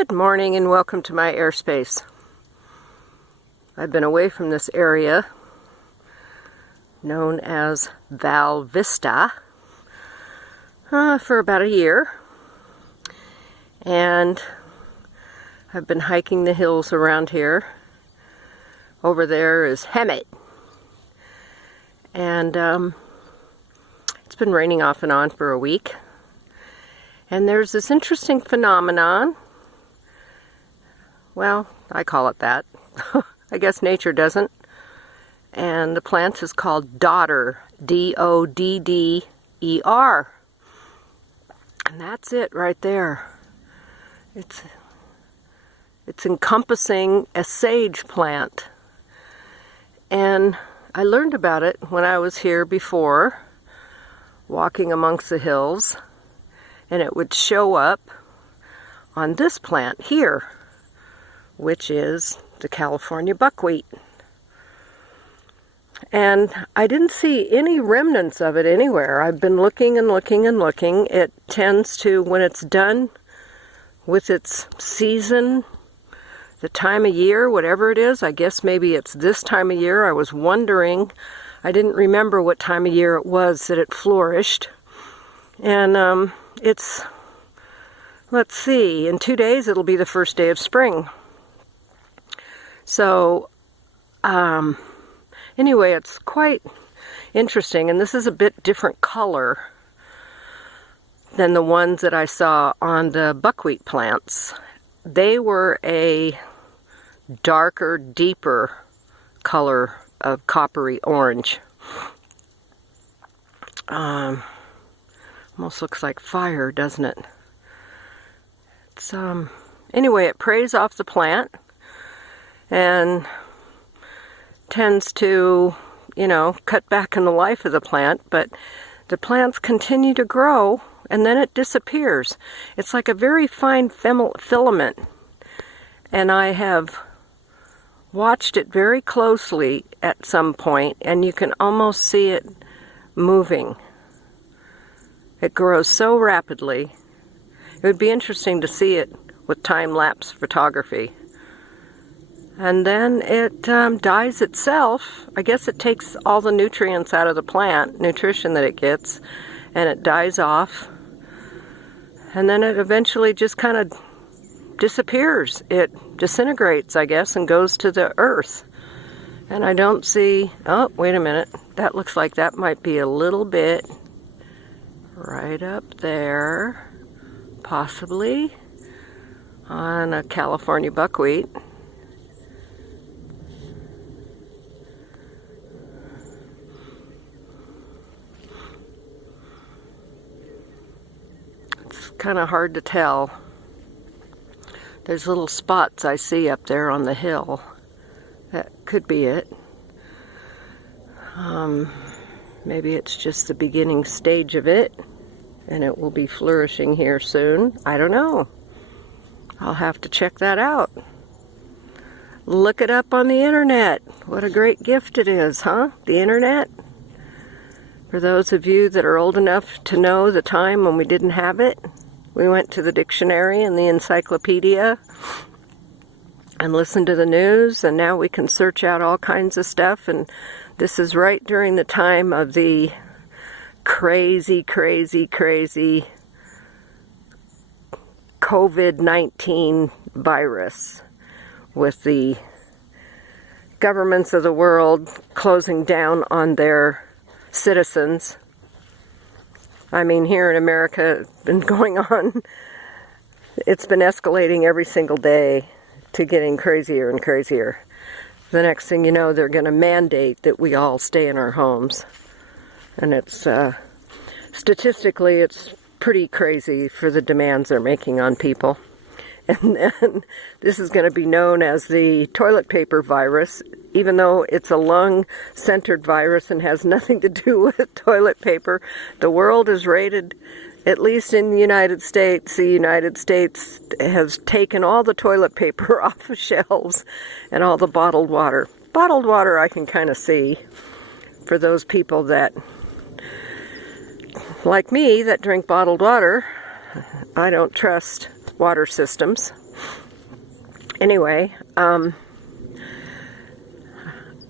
Good morning and welcome to my airspace. I've been away from this area known as Val Vista for about a year, and I've been hiking the hills around here. Over there is Hemet, and it's been raining off and on for a week, and there's this interesting phenomenon. Well, I call it that. I guess nature doesn't. And the plant is called Dodder, D-O-D-D-E-R. And that's it right there. It's encompassing a sage plant. And I learned about it when I was here before, walking amongst the hills, and it would show up on this plant here, which is the California buckwheat. And I didn't see any remnants of it anywhere. I've been looking and looking and looking. It tends to, when it's done with its season, the time of year, whatever it is, I guess maybe it's this time of year. I was wondering, I didn't remember what time of year it was that it flourished. And let's see, in 2 days it'll be the first day of spring. So, anyway, it's quite interesting, and this is a bit different color than the ones that I saw on the buckwheat plants. They were a darker, deeper color of coppery orange. Almost looks like fire, doesn't it? It's, anyway, it preys off the plant and tends to, cut back in the life of the plant, but the plants continue to grow and then it disappears. It's like a very fine filament, and I have watched it very closely at some point, and you can almost see it moving. It grows so rapidly. It would be interesting to see it with time-lapse photography. And then it dies itself. I guess it takes all the nutrients out of the plant, nutrition that it gets, and it dies off. And then it eventually just kind of disappears. It disintegrates, I guess, and goes to the earth. And I don't see, oh, wait a minute. That looks like that might be a little bit right up there, possibly on a California buckwheat. Kind of hard to tell. There's little spots I see up there on the hill. That could be it. Maybe it's just the beginning stage of it, and it will be flourishing here soon. I don't know. I'll have to check that out. Look it up on the internet. What a great gift it is, huh? The internet. For those of you that are old enough to know the time when we didn't have it, we went to the dictionary and the encyclopedia and listened to the news, and now we can search out all kinds of stuff. And this is right during the time of the crazy COVID-19 virus, with the governments of the world closing down on their citizens. I mean, here in America, it's been going on. It's been escalating every single day to getting crazier and crazier. The next thing you know, they're going to mandate that we all stay in our homes. And it's, statistically, it's pretty crazy for the demands they're making on people. And then this is going to be known as the toilet paper virus, even though it's a lung-centered virus and has nothing to do with toilet paper. The world is rated, at least in the United States, the United States has taken all the toilet paper off of shelves and all the bottled water. Bottled water I can kind of see for those people that, like me, that drink bottled water. I don't trust water systems. Anyway,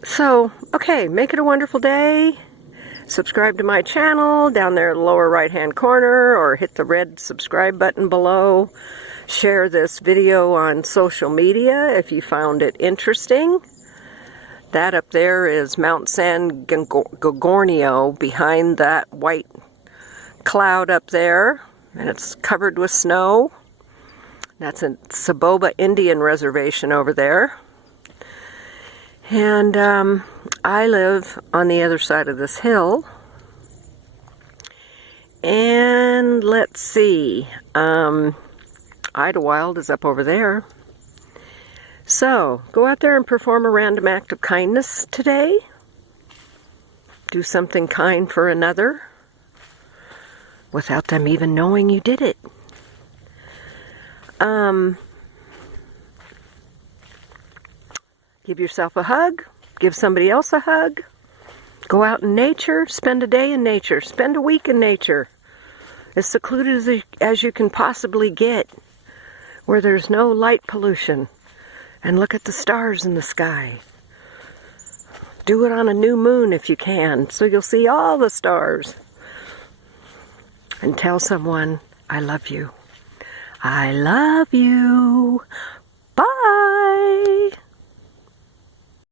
so, okay, make it a wonderful day. Subscribe to my channel down there in the lower right-hand corner, or hit the red subscribe button below. Share this video on social media if you found it interesting. That up there is Mount San Gorgonio behind that white cloud up there, and it's covered with snow. That's a Saboba Indian reservation over there. And I live on the other side of this hill. And let's see, Idlewild is up over there. So, go out there and perform a random act of kindness today. Do something kind for another without them even knowing you did it. Give yourself a hug. Give somebody else a hug. Go out in nature. Spend a day in nature. Spend a week in nature. As secluded as you can possibly get, where there's no light pollution. And look at the stars in the sky. Do it on a new moon if you can, so you'll see all the stars. And tell someone, I love you. I love you.